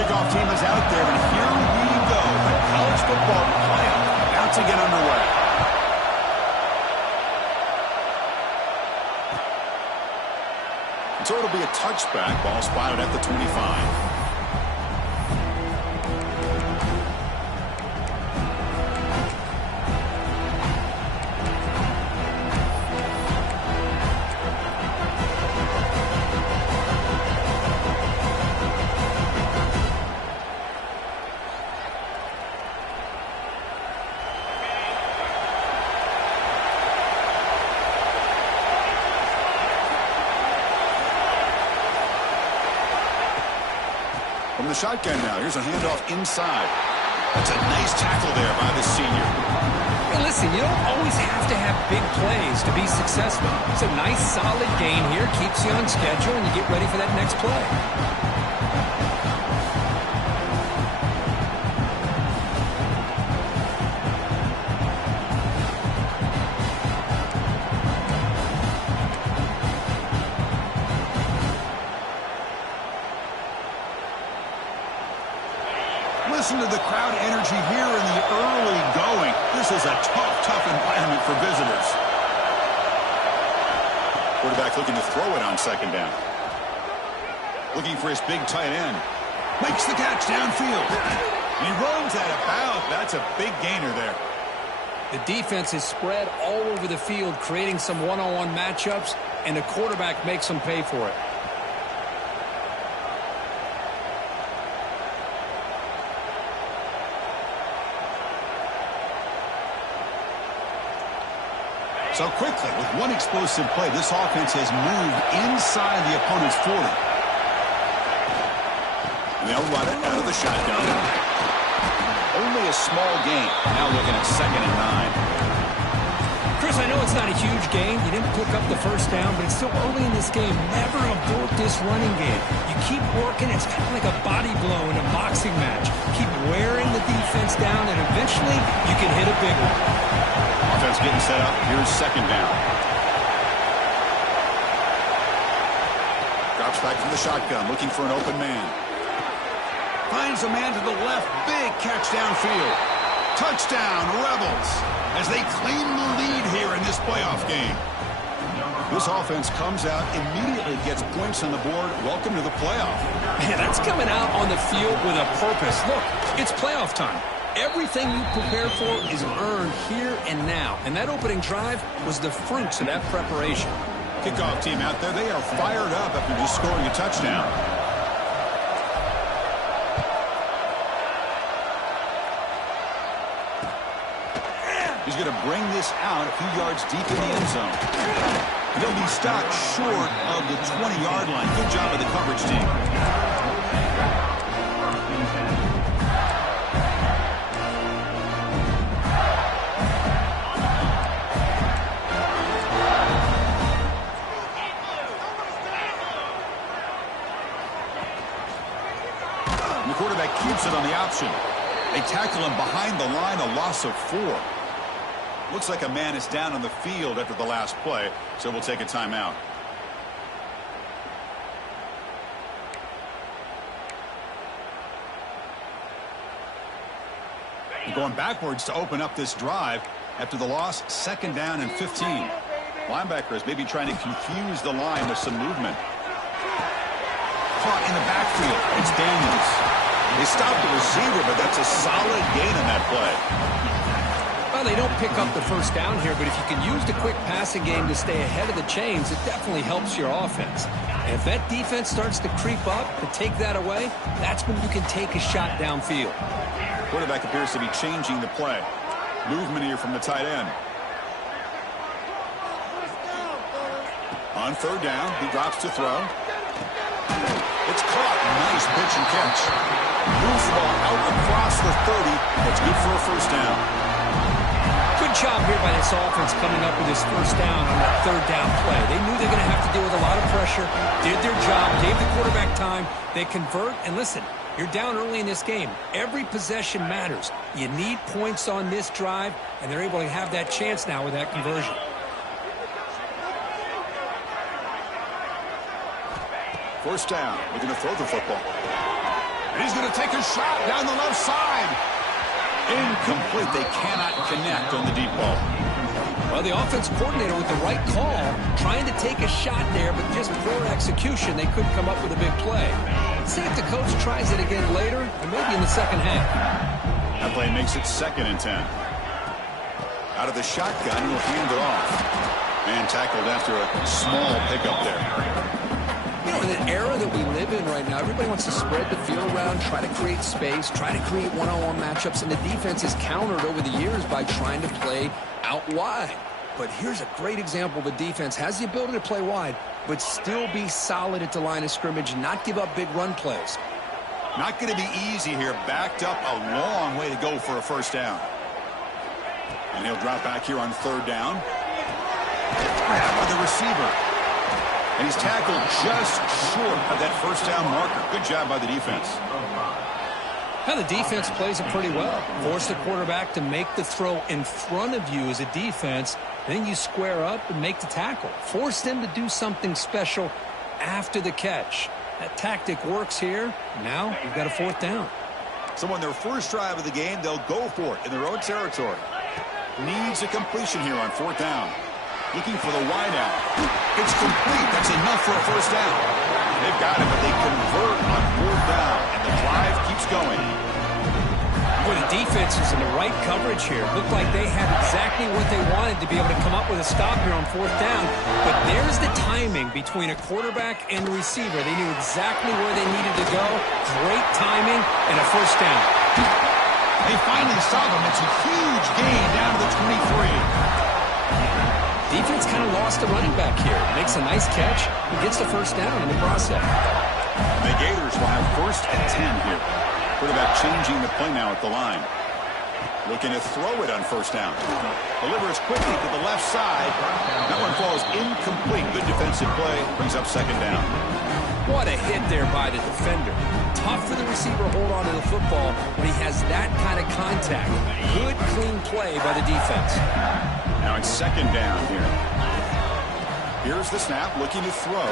kickoff team is out there, and here we go. The college football playoff about to get underway. So it'll be a touchback. Ball spotted at the 25. From the shotgun now, here's a handoff inside. That's a nice tackle there by the senior. Hey, listen, you don't always have to have big plays to be successful. It's a nice, solid gain here, keeps you on schedule, and you get ready for that next play. Listen to the crowd energy here in the early going. This is a tough environment for visitors. Quarterback looking to throw it on second down. Looking for his big tight end. Makes the catch downfield. And he runs at about. That's a big gainer there. The defense is spread all over the field, creating some one-on-one matchups, and the quarterback makes them pay for it. So quickly, with one explosive play, this offense has moved inside the opponent's 40. They'll run it out of the shotgun. Only a small gain. Now looking at 2nd and 9. Chris, I know it's not a huge gain. You didn't pick up the first down, but it's still early in this game. Never abort this running game. You keep working. It's kind of like a body blow in a boxing match. Keep wearing the defense down, and eventually you can hit a big one. Offense getting set up. Here's 2nd down. Drops back from the shotgun, looking for an open man. Finds a man to the left. Big catch downfield. Touchdown, Rebels, as they claim the lead here in this playoff game. This offense comes out, immediately gets points on the board. Welcome to the playoff. Man, that's coming out on the field with a purpose. Look, it's playoff time. Everything you prepare for is earned here and now. And that opening drive was the fruits of that preparation. Kickoff team out there, they are fired up after just scoring a touchdown. He's going to bring this out a few yards deep in the end zone. They'll be stopped short of the 20-yard line. Good job of the coverage team. And the quarterback keeps it on the option. They tackle him behind the line, a loss of 4. Looks like a man is down on the field after the last play, so we'll take a timeout. Going backwards to open up this drive after the loss, 2nd down and 15. Linebackers maybe trying to confuse the line with some movement. Caught in the backfield. It's Daniels. They stopped the receiver, but that's a solid gain on that play. Well, they don't pick up the first down here, but if you can use the quick passing game to stay ahead of the chains, it definitely helps your offense. And if that defense starts to creep up and take that away, that's when you can take a shot downfield. Quarterback appears to be changing the play. Movement here from the tight end. On 3rd down, he drops to throw. It's caught. Nice pitch and catch. Moves the ball out across the 30. That's good for a first down. Good job here by this offense coming up with this first down on that 3rd down play. They knew they were going to have to deal with a lot of pressure, did their job, gave the quarterback time. They convert, and listen, you're down early in this game. Every possession matters. You need points on this drive, and they're able to have that chance now with that conversion. First down. We're going to throw the football. And he's going to take a shot down the left side. Incomplete. They cannot connect on the deep ball. Well, the offense coordinator with the right call, trying to take a shot there, but just poor execution. They couldn't come up with a big play. See if the coach tries it again later, or maybe in the second half. That play makes it 2nd and 10. Out of the shotgun, he'll hand it off. Man tackled after a small pickup there. You know, in an era that we live in right now, everybody wants to spread the field around, try to create space, try to create one-on-one matchups, and the defense is countered over the years by trying to play out wide. But here's a great example. The defense has the ability to play wide, but still be solid at the line of scrimmage and not give up big run plays. Not going to be easy here. Backed up a long way to go for a first down. And he'll drop back here on 3rd down. Grab by the receiver. And he's tackled just short of that first down marker. Good job by the defense. Now the defense plays it pretty well. Force the quarterback to make the throw in front of you as a defense. Then you square up and make the tackle. Force them to do something special after the catch. That tactic works here. Now you've got a 4th down. So on their first drive of the game, they'll go for it in their own territory. Needs a completion here on 4th down. Looking for the wide out. It's complete. That's enough for a first down. They've got it, but they convert on 4th down, and the drive keeps going. Boy, the defense is in the right coverage here. Looked like they had exactly what they wanted to be able to come up with a stop here on 4th down. But there's the timing between a quarterback and a receiver. They knew exactly where they needed to go. Great timing and a first down. They finally stop him. It's a huge gain down to the 23. Defense kind of lost the running back here. Makes a nice catch and gets the first down in the process. The Gators will have 1st and 10 here. Quarterback changing the play now at the line. Looking to throw it on 1st down. Delivers quickly to the left side. That one falls incomplete. Good defensive play. Brings up 2nd down. What a hit there by the defender. Tough for the receiver to hold on to the football when he has that kind of contact. Good, clean play by the defense. Now it's 2nd down here. Here's the snap, looking to throw.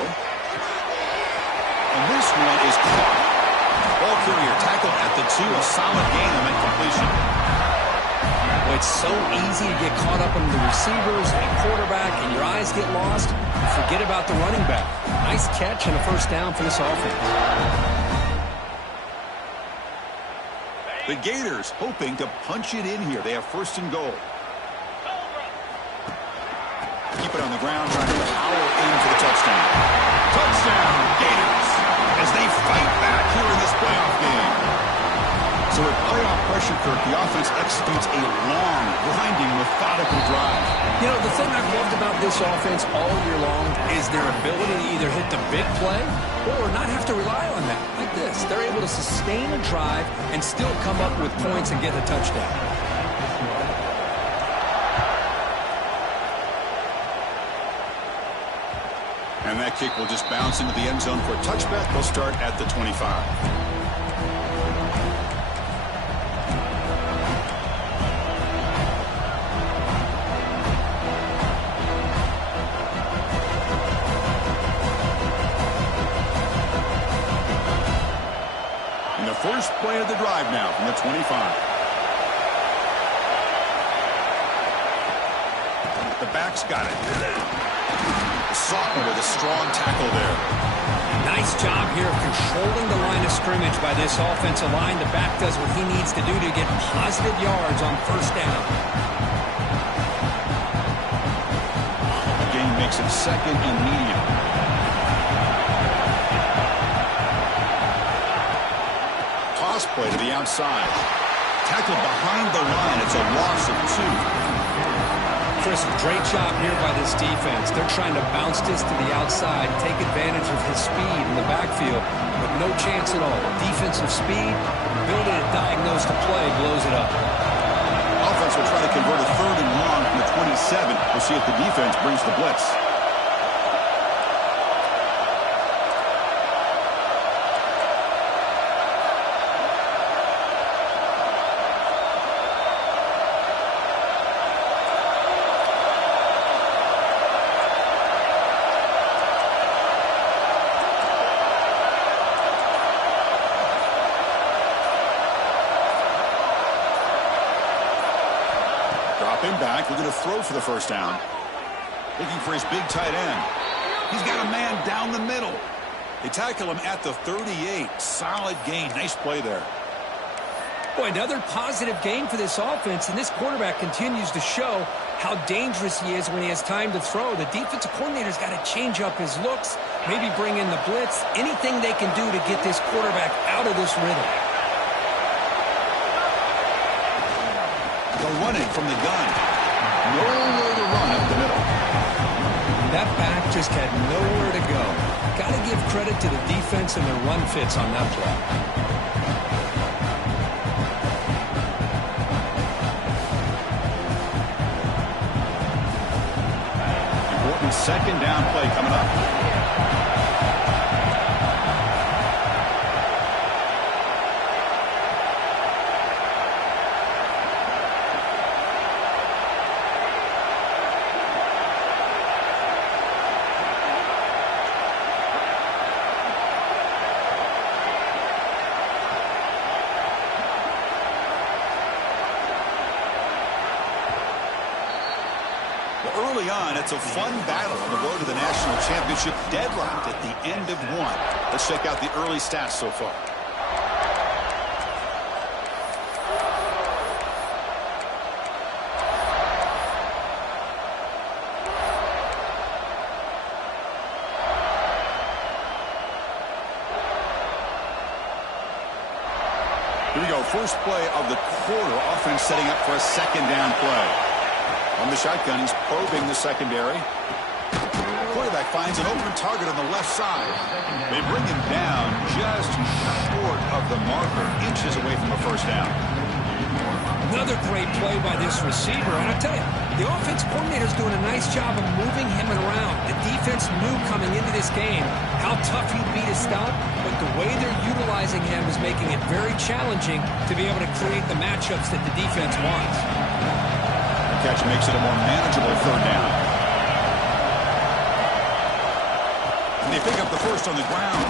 And this one is caught. Ball carrier tackled at the 2. A solid gain on that completion. Well, it's so easy to get caught up in the receivers and the quarterback, and your eyes get lost. Forget about the running back. Nice catch and a first down for this offense. The Gators hoping to punch it in here. They have 1st and goal. Keep it on the ground, trying to power in for the touchdown. Touchdown, Gators, as they fight back here in this playoff game. So with playoff pressure, Kirk, the offense executes a long, grinding, methodical drive. You know, the thing I've loved about this offense all year long is their ability to either hit the big play or not have to rely on that. Like this, they're able to sustain a drive and still come up with points and get the touchdown. And that kick will just bounce into the end zone for a touchback. They'll start at the 25. And the first play of the drive now from the 25. The back's got it. Sophomore with a strong tackle there. Nice job here of controlling the line of scrimmage by this offensive line. The back does what he needs to do to get positive yards on 1st down. The game makes it 2nd and medium. Toss play to the outside. Tackled behind the line. It's a loss of 2. Chris, great job here by this defense. They're trying to bounce this to the outside, take advantage of his speed in the backfield, but no chance at all. Defensive speed, ability to diagnose the play, blows it up. Offense will try to convert a 3rd and long from the 27. We'll see if the defense brings the blitz. Dropping back, looking to throw for the first down. Looking for his big tight end. He's got a man down the middle. They tackle him at the 38. Solid gain. Nice play there. Boy, another positive gain for this offense, and this quarterback continues to show how dangerous he is when he has time to throw. The defensive coordinator's got to change up his looks, maybe bring in the blitz, anything they can do to get this quarterback out of this rhythm. They're running from the gun. Nowhere to run up the middle. That back just had nowhere to go. Got to give credit to the defense and their run fits on that play. Second down play coming up. Early on, it's a fun battle on the road to the national championship, deadlocked at the end of one. Let's check out the early stats so far. Here we go, first play of the quarter. Offense setting up for a second down play. On the shotgun, he's probing the secondary. Quarterback finds an open target on the left side. They bring him down just short of the marker, inches away from a first down. Another great play by this receiver. And I tell you, the offense coordinator's doing a nice job of moving him around. The defense knew coming into this game how tough he'd be to stop, but the way they're utilizing him is making it very challenging to be able to create the matchups that the defense wants. Catch makes it a more manageable third down. And they pick up the first on the ground.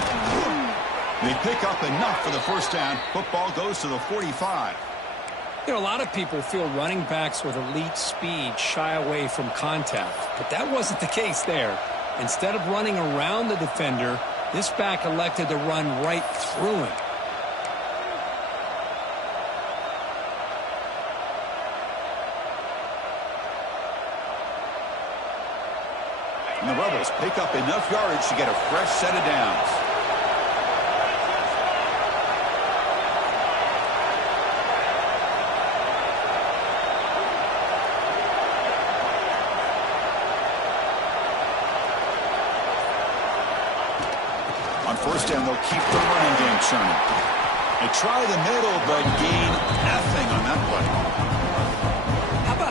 They pick up enough for the first down. Football goes to the 45. You know, a lot of people feel running backs with elite speed shy away from contact, but that wasn't the case there. Instead of running around the defender, this back elected to run right through him. And the Rebels pick up enough yardage to get a fresh set of downs. On first down, they'll keep the running game churning. They try the middle, but gain nothing on that play.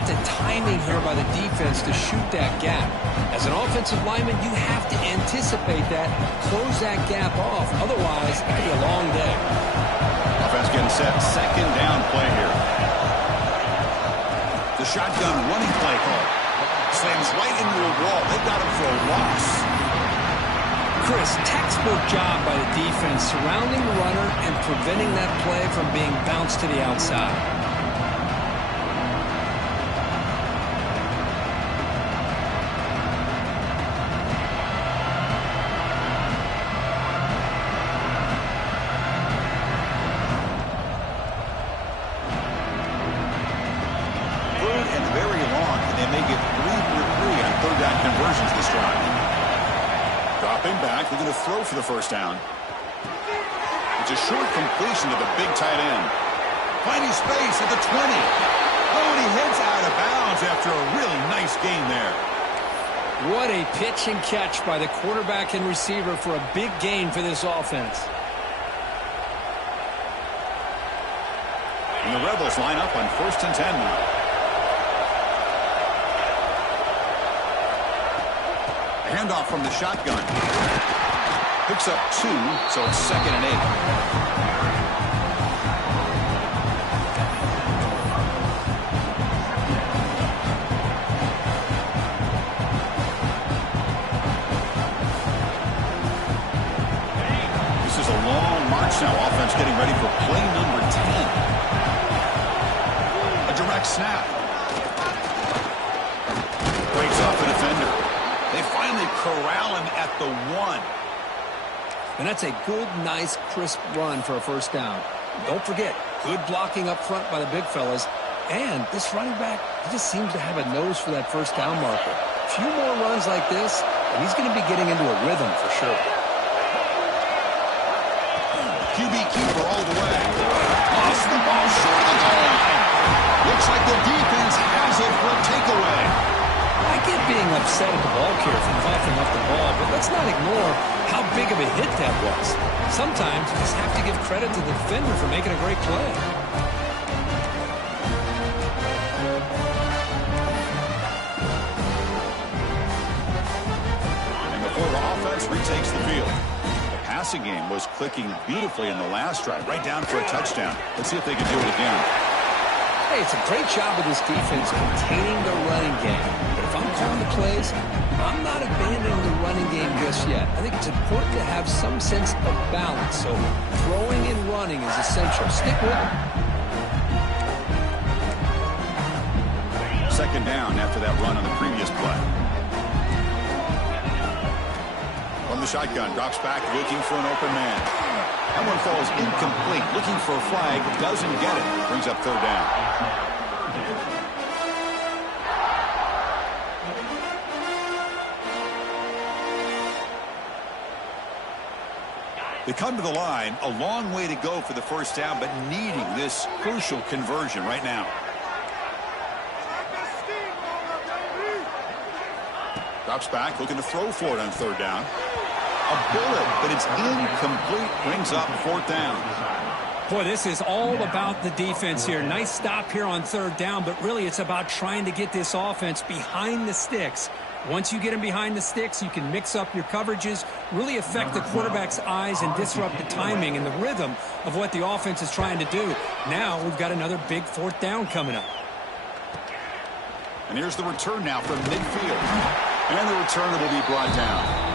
The timing here by the defense to shoot that gap. As an offensive lineman, you have to anticipate that, close that gap off. Otherwise, it could be a long day. Offense getting set. Second down play here. The shotgun running play call. Slams right into a wall. They got him for a loss. Chris, textbook job by the defense surrounding the runner and preventing that play from being bounced to the outside. Throw for the first down. It's a short completion to the big tight end. Finding space at the 20. Oh, and he heads out of bounds after a really nice gain there. What a pitch and catch by the quarterback and receiver for a big gain for this offense. And the Rebels line up on 1st and 10 now. Handoff from the shotgun. Picks up 2, so it's 2nd and 8. This is a long march now. Offense getting ready for play number 10. A direct snap. at the 1. And that's a good, nice, crisp run for a first down. Don't forget, good blocking up front by the big fellas. And this running back, he just seems to have a nose for that first down marker. A few more runs like this, and he's going to be getting into a rhythm for sure. QB keeper all the way. Lost the ball short of the goal line. Looks like the defense has it for a takeaway. I get being upset at the ball carrier for coughing up the ball, but let's not ignore how big of a hit that was. Sometimes you just have to give credit to the defender for making a great play. And the Florida offense retakes the field. The passing game was clicking beautifully in the last drive, right down for a touchdown. Let's see if they can do it again. Hey, it's a great job of this defense containing the running game. But if I'm calling the plays, I'm not abandoning the running game just yet. I think it's important to have some sense of balance. So throwing and running is essential. Stick with it. Second down after that run on the previous play. From the shotgun, drops back, looking for an open man. That one falls incomplete. Looking for a flag, doesn't get it. Brings up third down. They come to the line, a long way to go for the first down, but needing this crucial conversion right now. Drops back, looking to throw for it on third down. A bullet, but it's incomplete. Brings up fourth down. Boy, this is all about the defense here. Nice stop here on third down, but really it's about trying to get this offense behind the sticks. Once you get them behind the sticks, you can mix up your coverages, really affect the quarterback's eyes and disrupt the timing and the rhythm of what the offense is trying to do. Now we've got another big fourth down coming up. And here's the return now from midfield. And the returner will be brought down.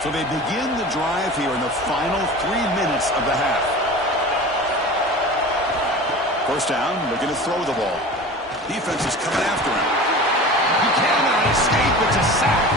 So they begin the drive here in the final 3 minutes of the half. First down, looking to throw the ball. Defense is coming after him. He cannot escape. It's a sack.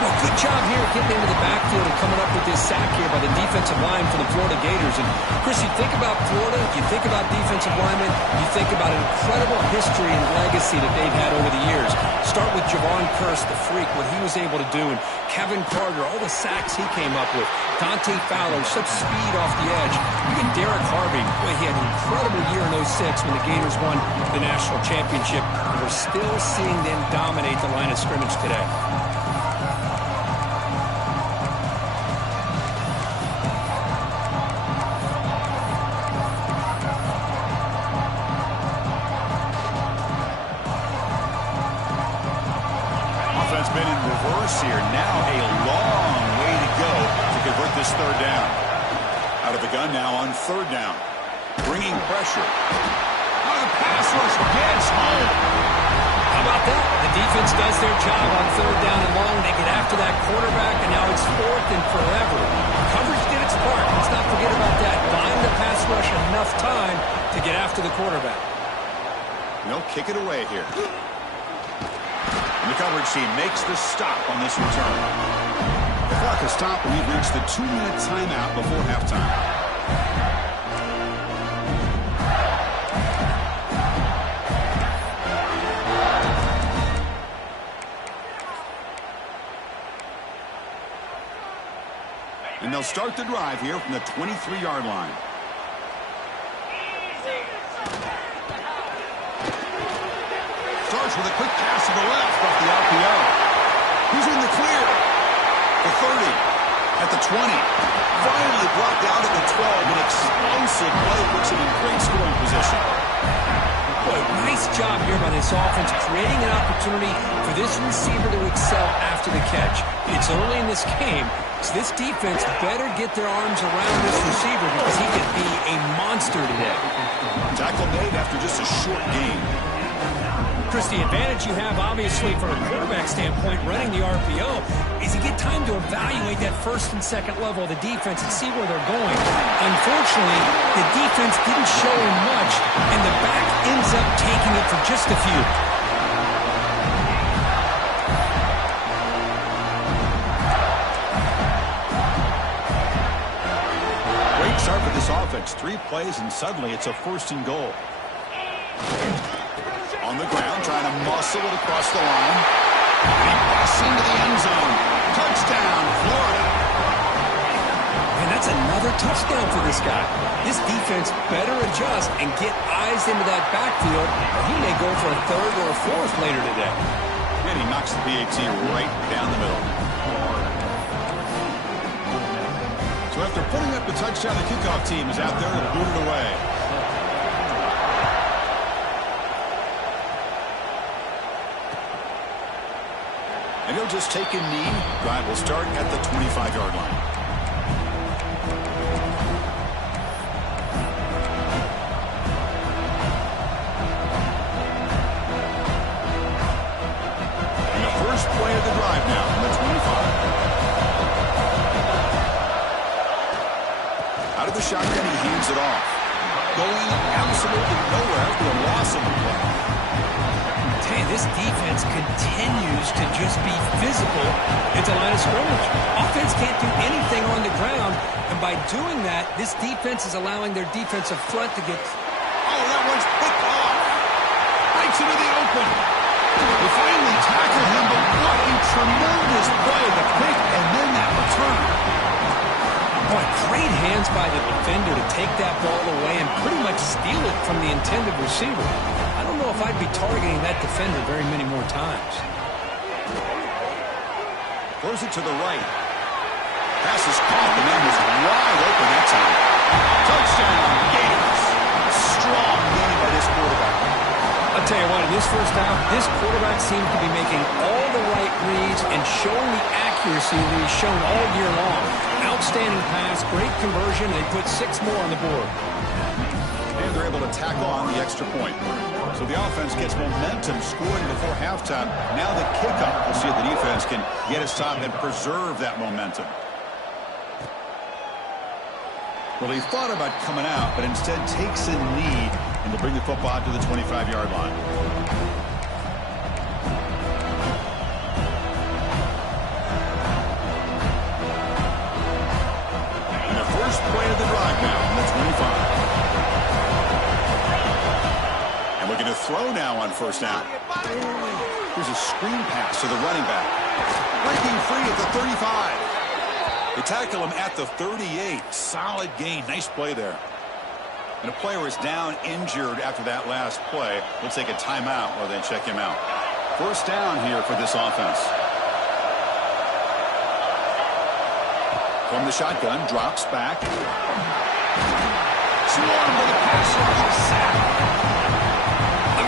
Well, good job here getting into the backfield and coming up with this sack here by the defensive line for the Florida Gators. And, Chris, you think about Florida, you think about defensive linemen, you think about an incredible history and legacy that they've had over the years. Start with Javon Kearse, the freak, what he was able to do, and Kevin Carter, all the sacks he came up with. Dante Fowler, such speed off the edge. Even Derek Harvey, boy, he had an incredible year in '06 when the Gators won the national championship. And we're still seeing them dominate the line of scrimmage today. Been in reverse here. Now a long way to go to convert this third down. Out of the gun now on third down. Bringing pressure. Oh, the pass rush gets home. How about that? The defense does their job on third down and long. They get after that quarterback, and now it's fourth and forever. Coverage did its part. Let's not forget about that. Buying the pass rush enough time to get after the quarterback. They'll kick it away here. The coverage team makes the stop on this return. The clock has stopped, and we've reached the 2-minute timeout before halftime. And they'll start the drive here from the 23-yard line. Starts with a quick pass to the left off the RPO. He's in the clear. The 30, at the 20. Finally blocked out at the 12. An explosive play puts him in great scoring position. Boy, nice job here by this offense, creating an opportunity for this receiver to excel after the catch. It's early in this game, so this defense better get their arms around this receiver because he could be a monster today. Tackle made after just a short gain. Chris, the advantage you have, obviously, from a quarterback standpoint, running the RPO, is you get time to evaluate that first and second level of the defense and see where they're going. Unfortunately, the defense didn't show him much, and the back ends up taking it for just a few. Great start for this offense. 3 plays, and suddenly it's a 1st and goal. On the ground, trying to muscle it across the line. And he busts into the end zone. Touchdown, Florida. And that's another touchdown for this guy. This defense better adjust and get eyes into that backfield, or he may go for a 3rd or a 4th later today. And he knocks the PAT right down the middle. So after putting up the touchdown, the kickoff team is out there to boot it away. And he'll just take a knee. Drive will start at the 25-yard line. And the first play of the drive now from the 25. Out of the shotgun, he hands it off. Going absolutely nowhere after the loss of the play. Hey, this defense continues to just be physical at the line of scrimmage. Offense can't do anything on the ground, and by doing that, this defense is allowing their defensive front to get... Oh, that one's picked off. Right into the open. They finally tackle him, but what a tremendous play. The pick and then that return. Boy, great hands by the defender to take that ball away and pretty much steal it from the intended receiver. I don't know if I'd be targeting that defender very many more times. Throws it to the right. Pass is caught. The man was wide open that time. Touchdown, Gators. Strong game by this quarterback. I'll tell you what, in this first half, this quarterback seems to be making all the right reads and showing the accuracy that he's shown all year long. Outstanding pass, great conversion, and they put 6 more on the board. And they're able to tackle on the extra point. So the offense gets momentum scoring before halftime. Now the kickoff. We'll see if the defense can get a stop and preserve that momentum. Well, he thought about coming out, but instead takes a knee and will bring the football out to the 25-yard line. And the first play of the drive now from the 25. Looking to throw now on 1st down. Here's a screen pass to the running back. Breaking free at the 35. They tackle him at the 38. Solid gain. Nice play there. And a player is down injured after that last play. We'll take a timeout while they check him out. 1st down here for this offense. From the shotgun, drops back. Swarmed by the passer. Sack.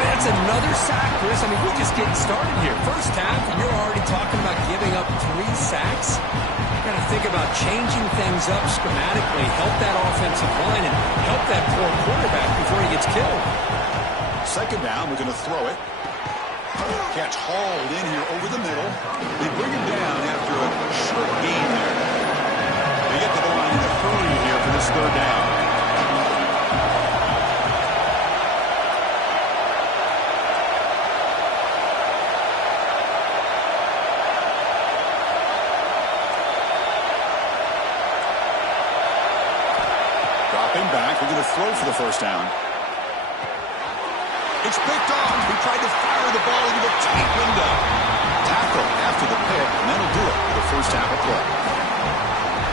That's another sack, Chris. I mean, we're just getting started here. First half, and you're already talking about giving up 3 sacks. You've got to think about changing things up schematically, help that offensive line, and help that poor quarterback before he gets killed. 2nd down, we're going to throw it. Catch hauled in here over the middle. They bring him down after a short gain there. They get to the line in a hurry here for this 3rd down. Back. We're going to throw for the 1st down. It's picked off. He tried to fire the ball into a tight window. Tackle after the pick, and that'll do it for the 1st half of play.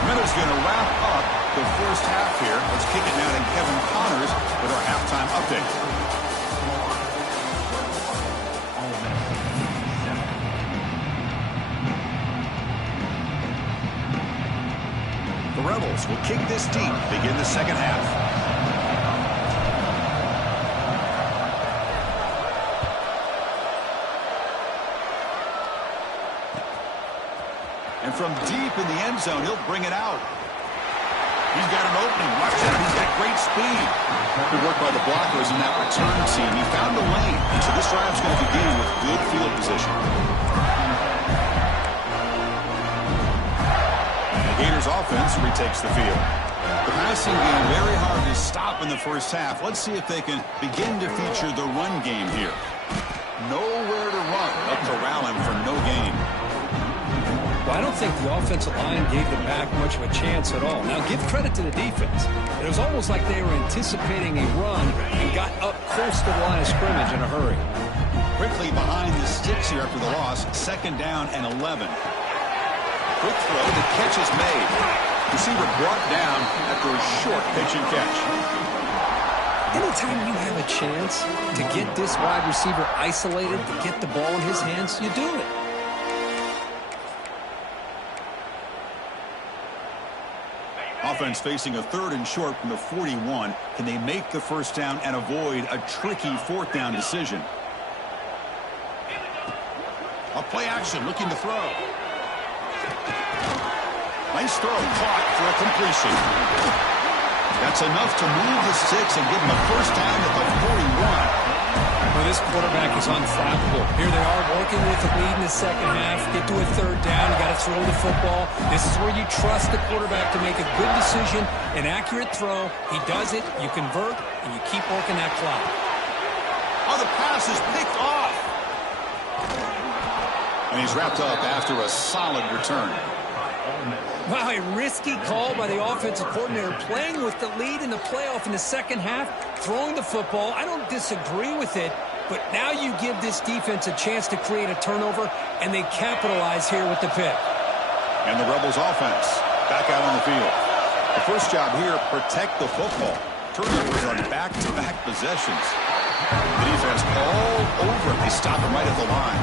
Miller's going to wrap up the 1st half here. Let's kick it now to Kevin Connors with our halftime update. The Rebels will kick this deep, begin the 2nd half. And from deep in the end zone, he'll bring it out. He's got an opening. Watch out. He's got great speed. Good work by the blockers in that return team. He found a lane. And so this drive's going to begin with good field position. And the Gators offense retakes the field. The passing game very hard to stop in the first half. Let's see if they can begin to feature the run game here. Nowhere to run. They'll corral him for no gain. Well, I don't think the offensive line gave them back much of a chance at all. Now, give credit to the defense. It was almost like they were anticipating a run and got up close to the line of scrimmage in a hurry. Quickly behind the sticks here after the loss. 2nd down and 11. Quick throw. The catch is made. Receiver brought down after a short pitch and catch. Anytime you have a chance to get this wide receiver isolated, to get the ball in his hands, you do it. Offense facing a 3rd and short from the 41. Can they make the first down and avoid a tricky 4th down decision? A play action looking to throw. Nice throw caught for a completion. That's enough to move the sticks and give them a first down at the 41. Well, this quarterback is unflappable. Here they are working with the lead in the second half. Get to a 3rd down. You got to throw the football. This is where you trust the quarterback to make a good decision, an accurate throw. He does it, you convert, and you keep working that clock. Oh, the pass is picked off. And he's wrapped up after a solid return. Wow, a risky call by the offensive coordinator, playing with the lead in the playoff in the second half, throwing the football. I don't disagree with it, but now you give this defense a chance to create a turnover, and they capitalize here with the pick. And the Rebels offense back out on the field. The first job here, protect the football. Turnovers on back-to-back possessions. The defense all over it. They stop him right at the line.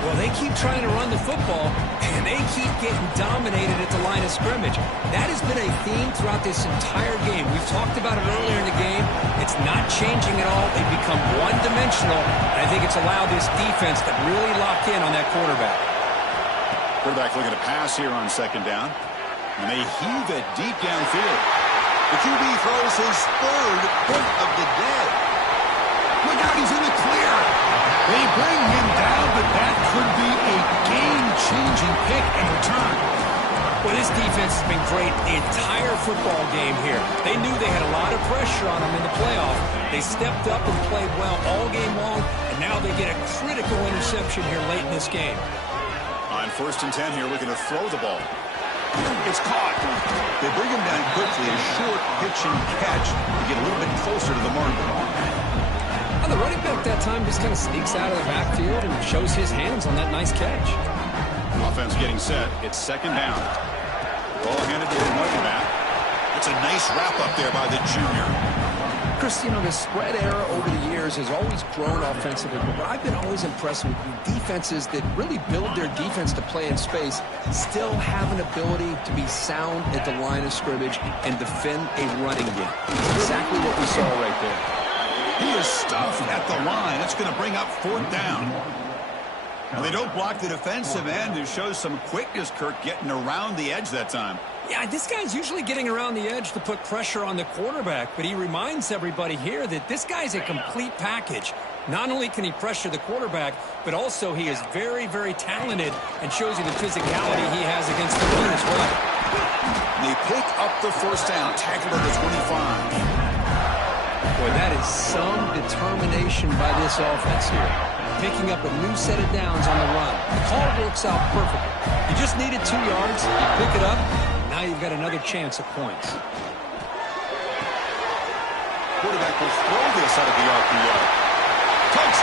Well, they keep trying to run the football, and they keep getting dominated at the line of scrimmage. That has been a theme throughout this entire game. We've talked about it earlier in the game. It's not changing at all. They've become one-dimensional, and I think it's allowed this defense to really lock in on that quarterback. Quarterback looking to pass here on 2nd down, and they heave it deep downfield. The QB throws his 3rd pick of the day. Look out, he's in the clear. They bring him down, but that could be a game-changing pick and return. Well, this defense has been great the entire football game here. They knew they had a lot of pressure on them in the playoff. They stepped up and played well all game long, and now they get a critical interception here late in this game. On 1st and 10 here, looking to throw the ball. It's caught. They bring him down quickly, a short pitch and catch to get a little bit closer to the marker. The running back that time just kind of sneaks out of the backfield and shows his hands on that nice catch. Offense getting set. It's 2nd down. Ball handed to the running back. It's a nice wrap up there by the junior. Chris, you know, the spread era over the years has always grown offensively, but what I've been always impressed with defenses that really build their defense to play in space still have an ability to be sound at the line of scrimmage and defend a running game. Exactly what we saw right there. He is stuffed at the line. That's going to bring up 4th down. Well, they don't block the defensive end, who shows some quickness, Kirk, getting around the edge that time. Yeah, this guy's usually getting around the edge to put pressure on the quarterback, but he reminds everybody here that this guy's a complete package. Not only can he pressure the quarterback, but also he is very, very talented and shows you the physicality he has against the run as well. They pick up the first down, tackled at the 25. Boy, that is some determination by this offense here. Picking up a new set of downs on the run. The call works out perfectly. You just needed 2 yards, you pick it up, now you've got another chance at points. Quarterback will throw this out of the RPO. Touchdown!